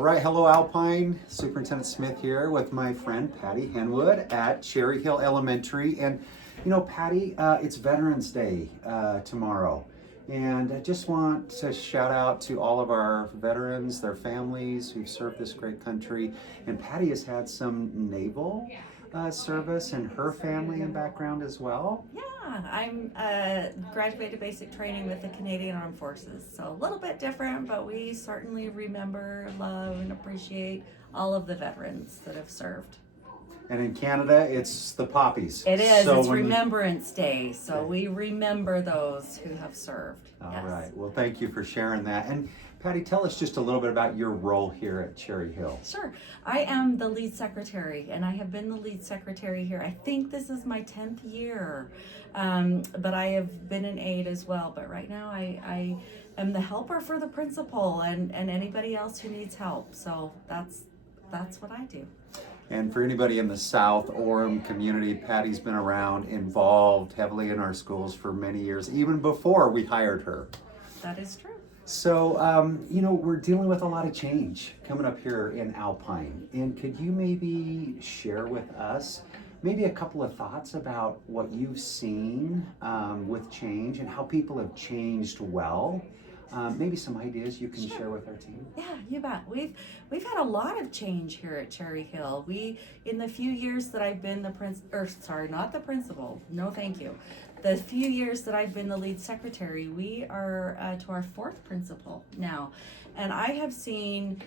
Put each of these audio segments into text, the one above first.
All right, hello Alpine. Superintendent Smith here with my friend Patti Henwood at Cherry Hill Elementary. And you know, Patti, it's Veterans Day tomorrow. And I just want to shout out to all of our veterans, their families who've served this great country. And Patti has had some naval service in her family and background as well. Yeah, I'm graduated basic training with the Canadian Armed Forces, so a little bit different, but we certainly remember, love, and appreciate all of the veterans that have served. And in Canada, it's the poppies. It is. So it's when Remembrance Day, so we remember those who have served. All yes. right. Well, thank you for sharing that. And Patti, tell us just a little bit about your role here at Cherry Hill. Sure. I am the lead secretary, and I have been the lead secretary here. I think this is my 10th year, but I have been an aide as well. But right now, I am the helper for the principal and anybody else who needs help. So that's what I do. And for anybody in the South Orem community, Patti's been around, involved heavily in our schools for many years, even before we hired her. That is true. So, you know, we're dealing with a lot of change coming up here in Alpine. And could you maybe share with us maybe a couple of thoughts about what you've seen with change and how people have changed well? Maybe some ideas you can share with our team. Yeah, you bet. We've had a lot of change here at Cherry Hill. In the few years that I've been not the principal. No, thank you. The few years that I've been the lead secretary, we are to our 4th principal now, and I have seen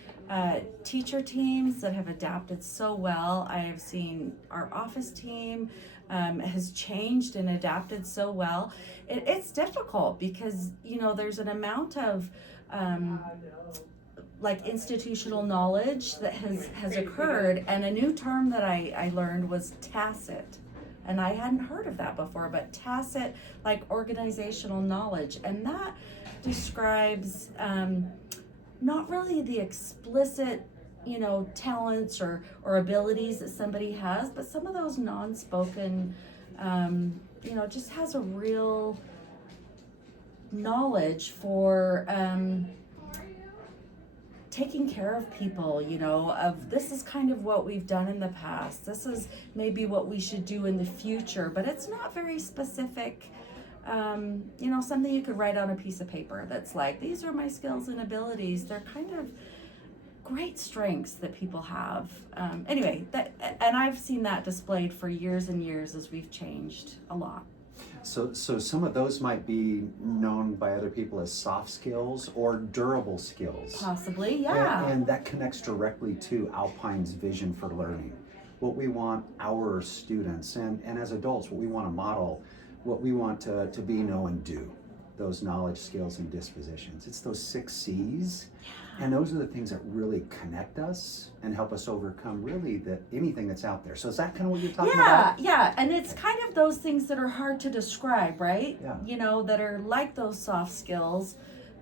teacher teams that have adapted so well. I have seen our office team has changed and adapted so well. It's difficult because, you know, there's an amount of like institutional knowledge that has occurred, and a new term that I learned was tacit. And I hadn't heard of that before, but tacit, like organizational knowledge. And that describes not really the explicit, you know, talents or abilities that somebody has, but some of those non-spoken, you know, just has a real knowledge for taking care of people, you know, of this is kind of what we've done in the past. This is maybe what we should do in the future, but it's not very specific. You know, something you could write on a piece of paper that's like, these are my skills and abilities. They're kind of great strengths that people have. Anyway, and I've seen that displayed for years and years as we've changed a lot. So some of those might be known by other people as soft skills or durable skills. Possibly, yeah. And that connects directly to Alpine's vision for learning. What we want our students and as adults, what we want to model, what we want to be, know, and do. Those knowledge, skills, and dispositions. It's those 6 C's. And those are the things that really connect us and help us overcome really anything that's out there. So is that kind of what you're talking about? Yeah. And it's kind of those things that are hard to describe, right? Yeah. You know, that are like those soft skills,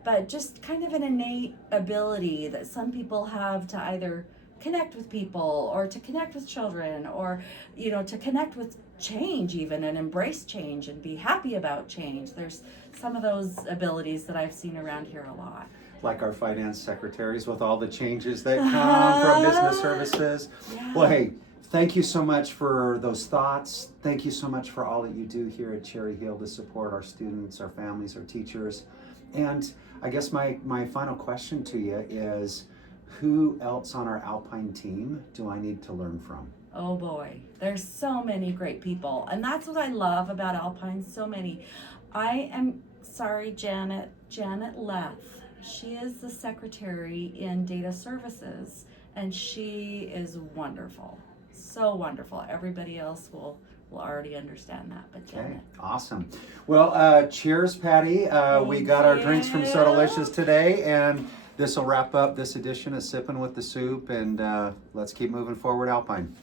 but just kind of an innate ability that some people have to either connect with people or to connect with children or, you know, to connect with change even and embrace change and be happy about change. There's some of those abilities that I've seen around here a lot. Like our finance secretaries with all the changes that come from business services. Yeah. Well, hey, thank you so much for those thoughts. Thank you so much for all that you do here at Cherry Hill to support our students, our families, our teachers. And I guess my final question to you is, who else on our Alpine team do I need to learn from? Oh boy, there's so many great people. And that's what I love about Alpine, so many. I am sorry, Janet left. She is the secretary in data services, and she is wonderful. So wonderful. Everybody else will already understand that, but Janet. Okay, awesome. Well, cheers, Patti. We got our drinks from So Delicious today, and this will wrap up this edition of Sippin' with the Soup, and let's keep moving forward, Alpine.